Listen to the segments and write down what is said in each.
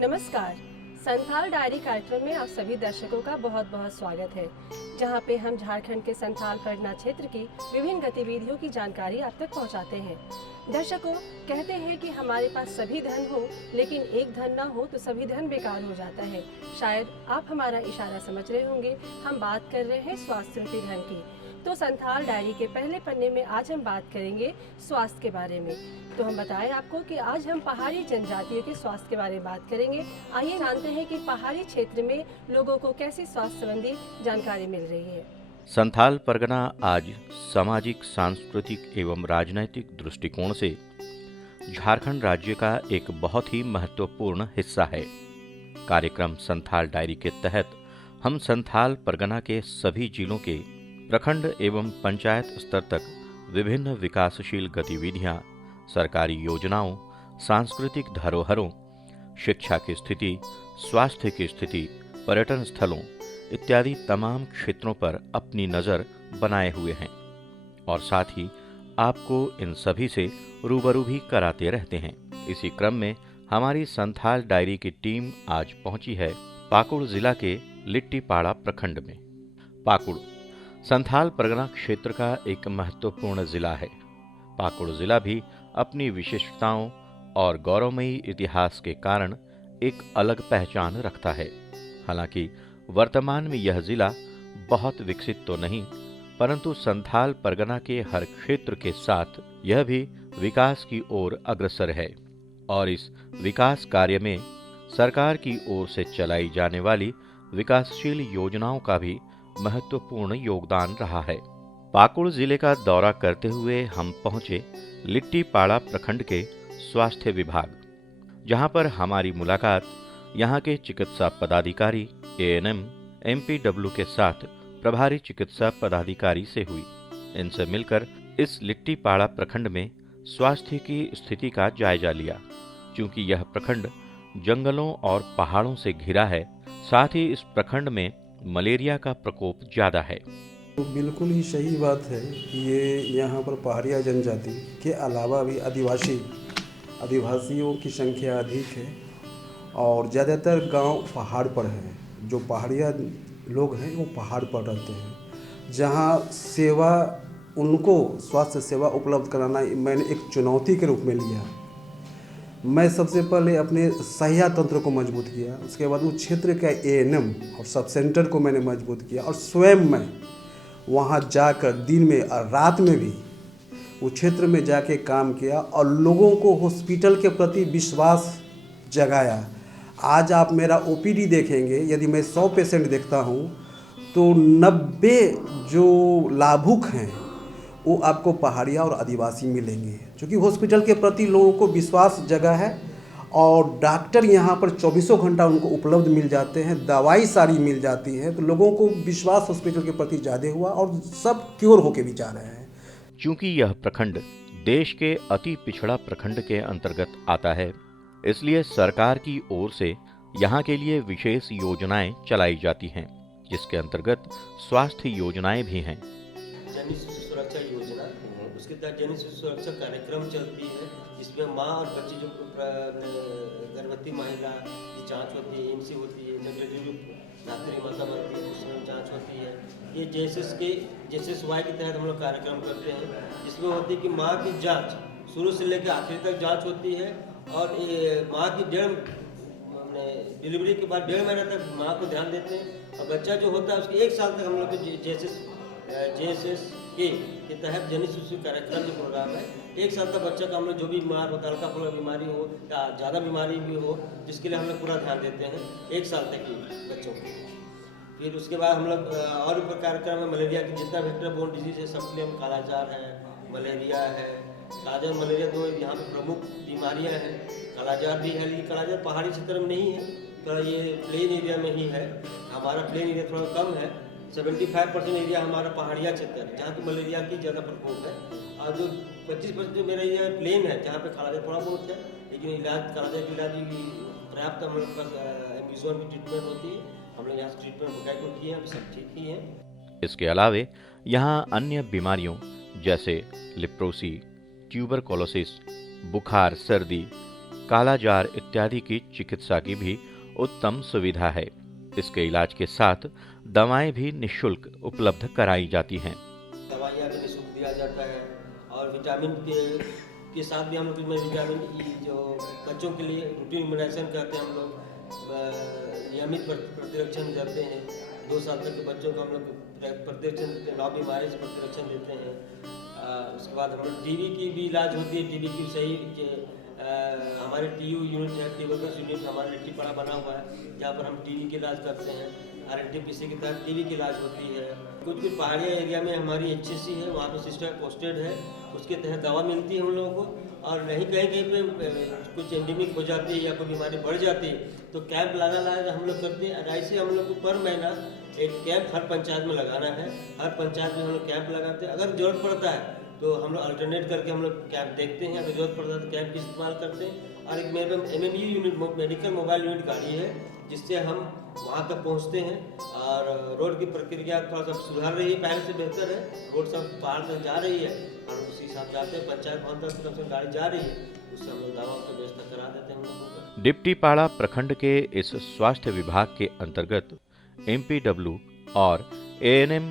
नमस्कार। संथाल डायरी कार्यक्रम में आप सभी दर्शकों का बहुत बहुत स्वागत है, जहां पे हम झारखंड के संथाल परगना क्षेत्र की विभिन्न गतिविधियों की जानकारी आप तक पहुंचाते हैं। दर्शकों, कहते हैं कि हमारे पास सभी धन हो, लेकिन एक धन ना हो तो सभी धन बेकार हो जाता है। शायद आप हमारा इशारा समझ रहे होंगे, हम बात कर रहे हैं स्वास्थ्य रूपी धन की। तो संथाल डायरी के पहले पन्ने में आज हम बात करेंगे स्वास्थ्य के बारे में। तो हम बताएं आपको कि आज हम पहाड़ी जनजातियों के स्वास्थ्य के बारे में बात करेंगे। आइए जानते हैं कि पहाड़ी क्षेत्र में लोगों को कैसी स्वास्थ्य संबंधी जानकारी मिल रही है। संथाल परगना आज सामाजिक, सांस्कृतिक एवं राजनैतिक दृष्टिकोण से झारखंड राज्य का एक बहुत ही महत्वपूर्ण हिस्सा है। कार्यक्रम संथाल डायरी के तहत हम संथाल परगना के सभी जिलों के प्रखंड एवं पंचायत स्तर तक विभिन्न विकासशील गतिविधियां, सरकारी योजनाओं, सांस्कृतिक धरोहरों, शिक्षा की स्थिति, स्वास्थ्य की स्थिति, पर्यटन स्थलों इत्यादि तमाम क्षेत्रों पर अपनी नज़र बनाए हुए हैं और साथ ही आपको इन सभी से रूबरू भी कराते रहते हैं। इसी क्रम में हमारी संथाल डायरी की टीम आज पहुंची है पाकुड़ जिला के लिट्टीपाड़ा प्रखंड में। पाकुड़ संथाल परगना क्षेत्र का एक महत्वपूर्ण जिला है। पाकुड़ जिला भी अपनी विशेषताओं और गौरवमयी इतिहास के कारण एक अलग पहचान रखता है। हालांकि वर्तमान में यह जिला बहुत विकसित तो नहीं, परंतु संथाल परगना के हर क्षेत्र के साथ यह भी विकास की ओर अग्रसर है और इस विकास कार्य में सरकार की ओर से चलाई जाने वाली विकासशील योजनाओं का भी महत्वपूर्ण योगदान रहा है। पाकुड़ जिले का दौरा करते हुए हम पहुंचे लिट्टीपाड़ा प्रखंड के स्वास्थ्य विभाग, जहां पर हमारी मुलाकात यहां के चिकित्सा पदाधिकारी एएनएम एमपीडब्ल्यू के साथ प्रभारी चिकित्सा पदाधिकारी से हुई। इनसे मिलकर इस लिट्टीपाड़ा प्रखंड में स्वास्थ्य की स्थिति का जायजा लिया। क्योंकि यह प्रखंड जंगलों और पहाड़ों से घिरा है, साथ ही इस प्रखंड में मलेरिया का प्रकोप ज्यादा है। तो बिल्कुल ही सही बात है कि ये यहाँ पर पहाड़िया जनजाति के अलावा भी आदिवासियों की संख्या अधिक है और ज़्यादातर गांव पहाड़ पर हैं। जो पहाड़िया लोग हैं वो पहाड़ पर रहते हैं, जहाँ सेवा उनको स्वास्थ्य सेवा उपलब्ध कराना मैंने एक चुनौती के रूप में लिया। मैं सबसे पहले अपने सहायता तंत्र को मजबूत किया, उसके बाद उस क्षेत्र का एएनएम और सब सेंटर को मैंने मजबूत किया और स्वयं मैं वहाँ जाकर दिन में और रात में भी उस क्षेत्र में जाके काम किया और लोगों को हॉस्पिटल के प्रति विश्वास जगाया। आज आप मेरा ओपीडी देखेंगे, यदि मैं 100 पेशेंट देखता हूँ तो 90 जो लाभुक हैं वो आपको पहाड़िया और आदिवासी मिलेंगे, क्योंकि हॉस्पिटल के प्रति लोगों को विश्वास जगा है और डॉक्टर यहाँ पर 24 घंटा उनको उपलब्ध मिल जाते हैं, दवाई सारी मिल जाती है, तो लोगों को विश्वास हॉस्पिटल के प्रति ज़्यादा हुआ और सब क्योर होके भी जा रहे हैं। चूंकि यह प्रखंड देश के अति पिछड़ा प्रखंड के अंतर्गत आता है, इसलिए सरकार की ओर से यहाँ के लिए विशेष योजनाएं चलाई जाती हैं, जिसके अंतर्गत स्वास्थ्य योजनाएं भी हैं। जन शिशु सुरक्षा योजना, उसके तहत जन शिशु सुरक्षा कार्यक्रम चलती है, जिसमें माँ और बच्ची जो गर्भवती महिला की जांच होती है, एमसी होती है, जब जो धात्री माता बनती है उसमें जांच होती है। ये जैसे वाई के तहत हम लोग कार्यक्रम करते हैं, जिसमें होती है कि माँ की जांच शुरू से लेकर आखिर तक जांच होती है और माँ की डिलीवरी के बाद 1.5 महीने तक माँ को ध्यान देते हैं और बच्चा जो होता है उसके 1 साल तक हम लोग JSS के तहत जन शिशु कार्यक्रम जो प्रोग्राम है, 1 साल तक बच्चा का हम लोग जो भी बीमार होता है, हल्का फुल्का बीमारी हो या ज़्यादा बीमारी भी हो, जिसके लिए हम लोग पूरा ध्यान देते हैं 1 साल तक ही बच्चों को। फिर उसके बाद हम लोग और भी कार्यक्रम है, मलेरिया की जितना वेक्टर बोर्न डिजीज है सबके लिए हम कालाजार है, मलेरिया है। कालाजार मलेरिया 2 यहाँ पर प्रमुख बीमारियाँ हैं। कालाजार भी है, लेकिन कालाजार पहाड़ी क्षेत्र में नहीं है, तो ये प्लेन एरिया में ही है। हमारा प्लेन एरिया थोड़ा कम है, 75% एरिया हमारा पहाड़िया क्षेत्र है, जहाँ की मलेरिया की ज़्यादा प्रकोप है। और जो 25% जो मेरा एरिया प्लेन है, जहाँ पे कालाजार थोड़ा बहुत है, लेकिन कालाजार की इलाज पर्याप्त हम लोग एम्बिजोन की ट्रीटमेंट होती है। हम लोग यहाँ से ट्रीटमेंट बकायदा किए हैं, सब ठीक ही है। इसके अलावे यहाँ अन्य बीमारियों जैसे लिप्रोसी, ट्यूबरकुलोसिस, बुखार, सर्दी, कालाजार इत्यादि की चिकित्सा की भी उत्तम सुविधा है। इसके इलाज के साथ दवाएं भी निःशुल्क उपलब्ध कराई जाती हैं। दवाइयाँ भी निःशुल्क दिया जाता है और विटामिन के साथ भी हम लोग इसमें विटामिन ई जो बच्चों के लिए रूटीन इम्यूनाइजेशन करते हैं, हम लोग नियमित प्रतिरक्षण करते हैं। 2 साल तक के बच्चों को हम लोग प्रतिरक्षण देते हैं, 9 बीमारी से प्रतिरक्षण देते हैं। उसके बाद हम लोग टीबी की भी इलाज होती है। टीबी की सही हमारे टीयू यूनिट है, ट्यूबरकुलोसिस यूनिट हमारे लिट्टीपाड़ा बना हुआ है, जहाँ पर हम टीबी के इलाज करते हैं। RNTPC के तहत टीबी की इलाज होती है। कुछ पहाड़ी एरिया में हमारी HCC है, वहाँ पे सिस्टर पोस्टेड है, उसके तहत दवा मिलती है हम लोगों को। और नहीं कहीं पे कुछ एंडेमिक हो जाती है या कोई बीमारी बढ़ जाती है तो कैंप लगा हम लोग करते हैं। ऐसे हम लोग को पर महीना एक कैंप हर पंचायत में लगाना है। हर पंचायत में हम लोग कैंप लगाते हैं। अगर जरूरत पड़ता है तो हम लोग अल्टरनेट करके हम लोग कैंप देखते हैं। अगर जरूरत पड़ता है तो कैंप की इस्तेमाल करते हैं। और एक मेरे MMU unit, medical mobile unit गाड़ी है, जिससे हम वहाँ तक पहुँचते हैं। और रोड की प्रक्रिया थोड़ा सा सुधार रही है, पहले से बेहतर है। रोड सब पहाड़ तक जा रही है और उसी हिसाब जाते हैं। पंचायत भवन तक तरफ से गाड़ी जा रही है, उससे हम लोग दवा की व्यवस्था करा देते हैं हम लोगों को। डिप्टीपाड़ा प्रखंड के इस स्वास्थ्य विभाग के अंतर्गत MPW और ANM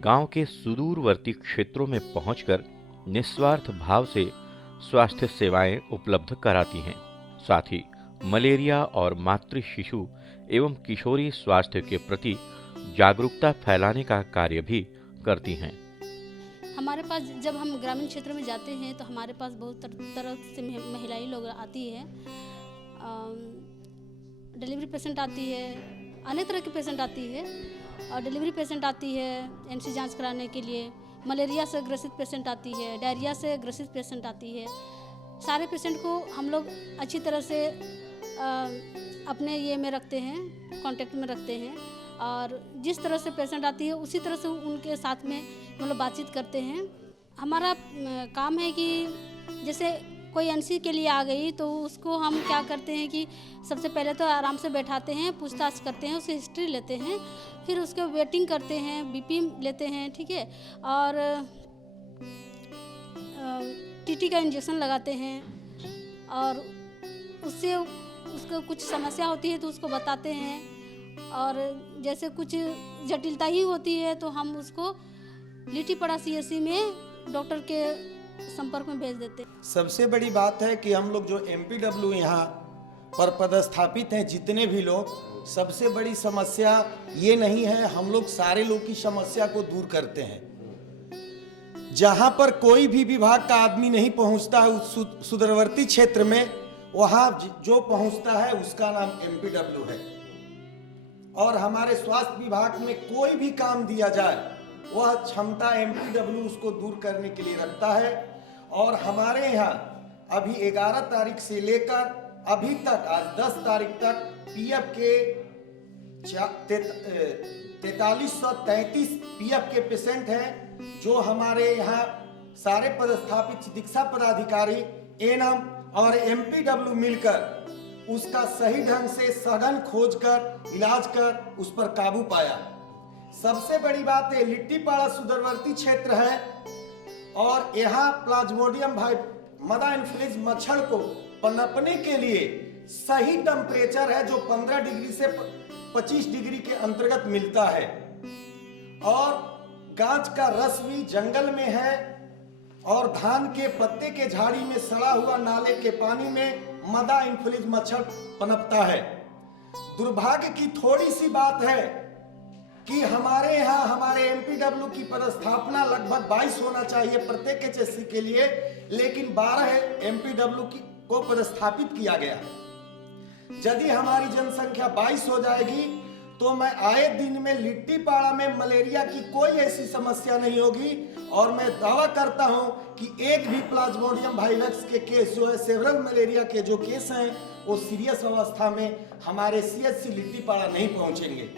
गांव के सुदूरवर्ती क्षेत्रों में पहुंचकर निस्वार्थ भाव से स्वास्थ्य सेवाएं उपलब्ध कराती हैं। साथ ही मलेरिया और मातृ शिशु एवं किशोरी स्वास्थ्य के प्रति जागरूकता फैलाने का कार्य भी करती हैं। हमारे पास जब हम ग्रामीण क्षेत्र में जाते हैं तो हमारे पास बहुत तरह से महिलाएं लोग आती है। डिलीवरी पेशेंट आती है, अनेक तरह की पेशेंट आती है। और डिलीवरी पेशेंट आती है MC जांच कराने के लिए, मलेरिया से ग्रसित पेशेंट आती है, डायरिया से ग्रसित पेशेंट आती है। सारे पेशेंट को हम लोग अच्छी तरह से अपने ये में रखते हैं, कांटेक्ट में रखते हैं। और जिस तरह से पेशेंट आती है उसी तरह से उनके साथ में हम लोग बातचीत करते हैं। हमारा काम है कि जैसे कोई NC के लिए आ गई तो उसको हम क्या करते हैं कि सबसे पहले तो आराम से बैठाते हैं, पूछताछ करते हैं, उसकी हिस्ट्री लेते हैं, फिर उसके वेटिंग करते हैं, BP लेते हैं, ठीक है। और TT का इंजेक्शन लगाते हैं और उससे उसको कुछ समस्या होती है तो उसको बताते हैं। और जैसे कुछ जटिलता ही होती है तो हम उसको लिट्टीपाड़ा CSC में डॉक्टर के संपर्क में भेज देते हैं। सबसे बड़ी बात है कि हम लोग जो MPW यहाँ पर पदस्थापित हैं, जितने भी लोग, सबसे बड़ी समस्या ये नहीं है, हम लोग सारे लोग की समस्या को दूर करते हैं। जहाँ पर कोई भी विभाग का आदमी नहीं पहुँचता है उस सुदूरवर्ती क्षेत्र में, वहाँ जो पहुँचता है उसका नाम MPW है। और हमारे स्वास्थ्य विभाग में कोई भी काम दिया जाए वह क्षमता MPW उसको दूर करने के लिए रखता है। और हमारे यहाँ अभी 11 तारीख से लेकर अभी तक आज 10 तारीख तक PF के 4333 PF के पेशेंट हैं, जो हमारे यहाँ सारे पदस्थापित चिकित्सा पदाधिकारी ANM और MPW मिलकर उसका सही ढंग से सघन खोज कर इलाज कर उस पर काबू पाया। सबसे बड़ी बात है, लिट्टीपाड़ा सुदूरवर्ती क्षेत्र है और यहाँ प्लाज्मोडियम मदा इन्फ्लुएंजा मच्छर को पनपने के लिए सही टेम्परेचर है जो 15 डिग्री से 25 डिग्री के अंतर्गत मिलता है। और गाछ का रस भी जंगल में है और धान के पत्ते के झाड़ी में सड़ा हुआ नाले के पानी में मदा इन्फ्लुएंजा मच्छर पनपता है। दुर्भाग्य की थोड़ी सी बात है कि हमारे यहाँ हमारे MPW की पदस्थापना लगभग 22 होना चाहिए प्रत्येक HSC के लिए, लेकिन 12 MPW को पदस्थापित किया गया। यदि हमारी जनसंख्या 22 हो जाएगी तो मैं आए दिन में लिट्टीपाड़ा में मलेरिया की कोई ऐसी समस्या नहीं होगी। और मैं दावा करता हूं कि एक भी प्लाज्मोडियम वायरस के केस जो है, सेवरल मलेरिया के जो केस हैं, वो सीरियस अवस्था में हमारे CSC लिट्टीपाड़ा नहीं पहुंचेंगे।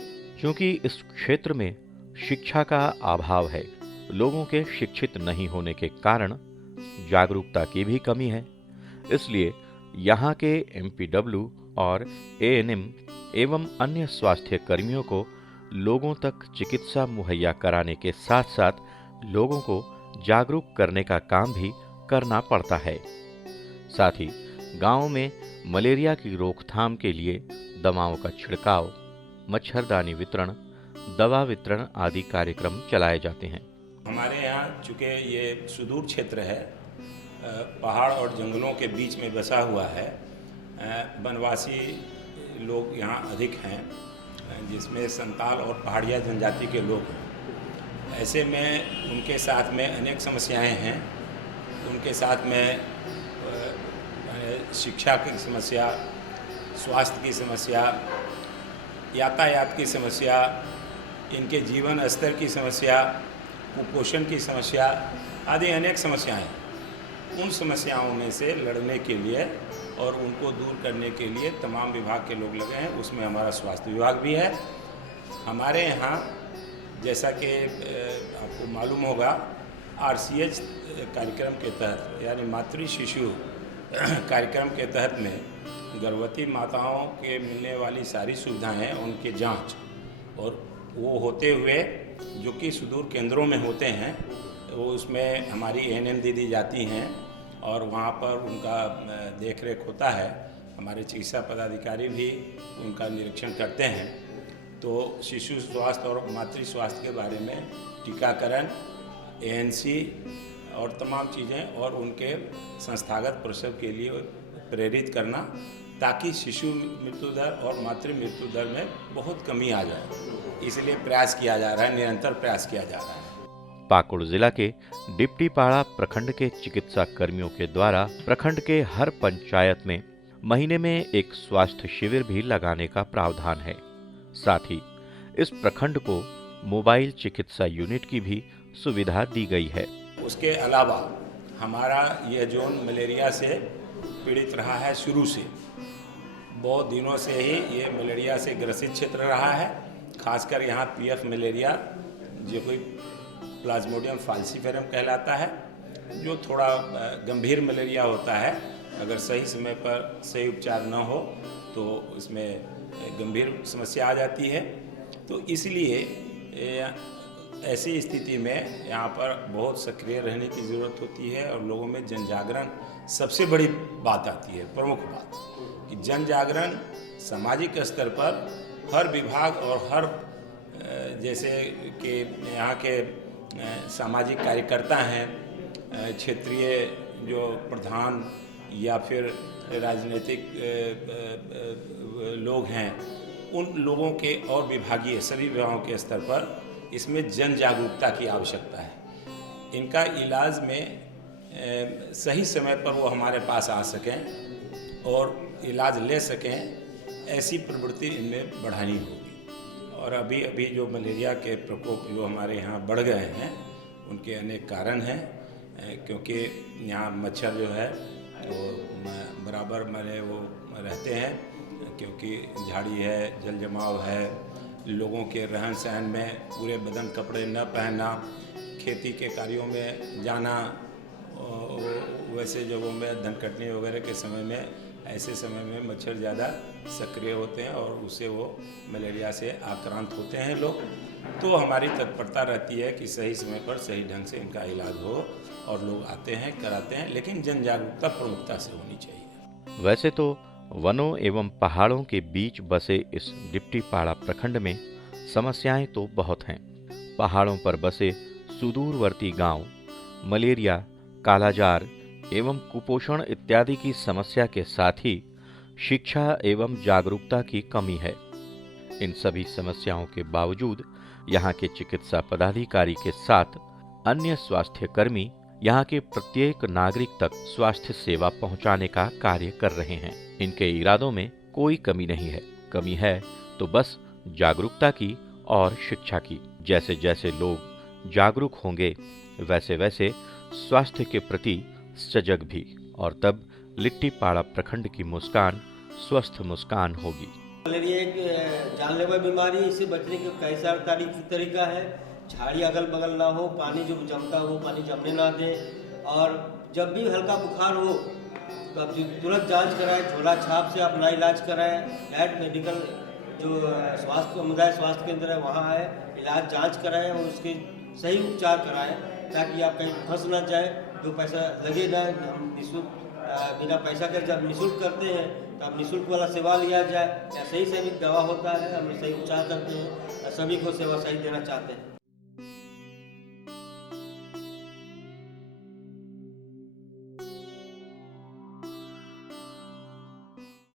क्योंकि इस क्षेत्र में शिक्षा का अभाव है, लोगों के शिक्षित नहीं होने के कारण जागरूकता की भी कमी है, इसलिए यहाँ के MPW और ANM एवं अन्य स्वास्थ्य कर्मियों को लोगों तक चिकित्सा मुहैया कराने के साथ साथ लोगों को जागरूक करने का काम भी करना पड़ता है। साथ ही गांव में मलेरिया की रोकथाम के लिए दवाओं का छिड़काव, मच्छरदानी वितरण, दवा वितरण आदि कार्यक्रम चलाए जाते हैं। हमारे यहाँ चूँकि ये सुदूर क्षेत्र है, पहाड़ और जंगलों के बीच में बसा हुआ है, वनवासी लोग यहाँ अधिक हैं, जिसमें संताल और पहाड़िया जनजाति के लोग हैं। ऐसे में उनके साथ में अनेक समस्याएं हैं। उनके साथ में शिक्षा की समस्या, स्वास्थ्य की समस्या, यातायात की समस्या, इनके जीवन स्तर की समस्या, कुपोषण की समस्या आदि अनेक समस्याएं हैं। उन समस्याओं में से लड़ने के लिए और उनको दूर करने के लिए तमाम विभाग के लोग लगे हैं। उसमें हमारा स्वास्थ्य विभाग भी है। हमारे यहाँ जैसा कि आपको मालूम होगा, RCH कार्यक्रम के तहत यानी मातृ शिशु कार्यक्रम के तहत में गर्भवती माताओं के मिलने वाली सारी सुविधाएं हैं, उनके जांच और वो होते हुए जो कि सुदूर केंद्रों में होते हैं, वो उसमें हमारी ANM दीदी जाती हैं और वहाँ पर उनका देख रेख होता है। हमारे चिकित्सा पदाधिकारी भी उनका निरीक्षण करते हैं। तो शिशु स्वास्थ्य और मातृ स्वास्थ्य के बारे में टीकाकरण, ANC और तमाम चीज़ें और उनके संस्थागत प्रसव के लिए प्रेरित करना, ताकि शिशु मृत्यु दर और मातृ मृत्यु दर में बहुत कमी आ जाए, इसलिए प्रयास किया जा रहा है, निरंतर प्रयास किया जा रहा है। पाकुड़ जिला के डिप्टीपाड़ा प्रखंड के चिकित्सा कर्मियों के द्वारा प्रखंड के हर पंचायत में महीने में एक स्वास्थ्य शिविर भी लगाने का प्रावधान है। साथ ही इस प्रखंड को मोबाइल चिकित्सा यूनिट की भी सुविधा दी गई है। उसके अलावा हमारा यह जोन मलेरिया से पीड़ित रहा है शुरू से, बहुत दिनों से ही ये मलेरिया से ग्रसित क्षेत्र रहा है। खासकर यहाँ PF मलेरिया जो कोई प्लाज्मोडियम फाल्सीफेरम कहलाता है, जो थोड़ा गंभीर मलेरिया होता है। अगर सही समय पर सही उपचार न हो तो इसमें गंभीर समस्या आ जाती है। तो इसलिए ऐसी स्थिति में यहाँ पर बहुत सक्रिय रहने की ज़रूरत होती है और लोगों में जन जागरण सबसे बड़ी बात आती है। प्रमुख बात कि जन जागरण सामाजिक स्तर पर हर विभाग और हर जैसे कि यहाँ के सामाजिक कार्यकर्ता हैं, क्षेत्रीय जो प्रधान या फिर राजनीतिक लोग हैं, उन लोगों के और विभागीय सभी विभागों के स्तर पर इसमें जन जागरूकता की आवश्यकता है। इनका इलाज में सही समय पर वो हमारे पास आ सकें और इलाज ले सकें, ऐसी प्रवृत्ति इनमें बढ़ानी होगी। और अभी जो मलेरिया के प्रकोप जो हमारे यहाँ बढ़ गए हैं, उनके अनेक कारण हैं, क्योंकि यहाँ मच्छर जो है वो बराबर मरे वो रहते हैं, क्योंकि झाड़ी है, जल जमाव है, लोगों के रहन सहन में पूरे बदन कपड़े न पहनना, खेती के कार्यों में जाना, वैसे जगहों में धनकटनी वगैरह के समय में, ऐसे समय में मच्छर ज़्यादा सक्रिय होते हैं और उससे वो मलेरिया से आक्रांत होते हैं लोग। तो हमारी तत्परता रहती है कि सही समय पर सही ढंग से इनका इलाज हो और लोग आते हैं, कराते हैं, लेकिन जन जागरूकता प्रमुखता से होनी चाहिए। वैसे तो वनों एवं पहाड़ों के बीच बसे इस डिप्टीपाड़ा प्रखंड में समस्याएं तो बहुत हैं। पहाड़ों पर बसे सुदूरवर्ती गांव मलेरिया, कालाजार एवं कुपोषण इत्यादि की समस्या के साथ ही शिक्षा एवं जागरूकता की कमी है। इन सभी समस्याओं के बावजूद यहाँ के चिकित्सा पदाधिकारी के साथ अन्य स्वास्थ्य कर्मी यहाँ के प्रत्येक नागरिक तक स्वास्थ्य सेवा पहुँचाने का कार्य कर रहे हैं। इनके इरादों में कोई कमी नहीं है। कमी है तो बस जागरूकता की और शिक्षा की। जैसे जैसे लोग जागरूक होंगे वैसे वैसे स्वास्थ्य के प्रति सजग भी, और तब लिट्टीपाड़ा प्रखंड की मुस्कान स्वस्थ मुस्कान होगी। मलेरिया एक जानलेवा बीमारी, इससे बचने का कैसा तरीका है? झाड़ी अगल बगल ना हो, पानी जो जमता हो पानी जमने ना दें, और जब भी हल्का बुखार हो तो आप तुरंत जांच कराएं, झोला छाप से अपना इलाज कराएं। डायरेक्ट मेडिकल जो समुदाय स्वास्थ्य केंद्र है वहाँ है, इलाज जांच कराएं और उसके सही उपचार कराएं, ताकि आप कहीं फंस ना जाए, जो पैसा लगे ना। हम निःशुल्क बिना पैसा के जब निःशुल्क करते हैं तो अब निःशुल्क वाला सेवा लिया जाए या सही सही दवा होता है, हम सही उपचार करते हैं, सभी को सेवा सही देना चाहते हैं।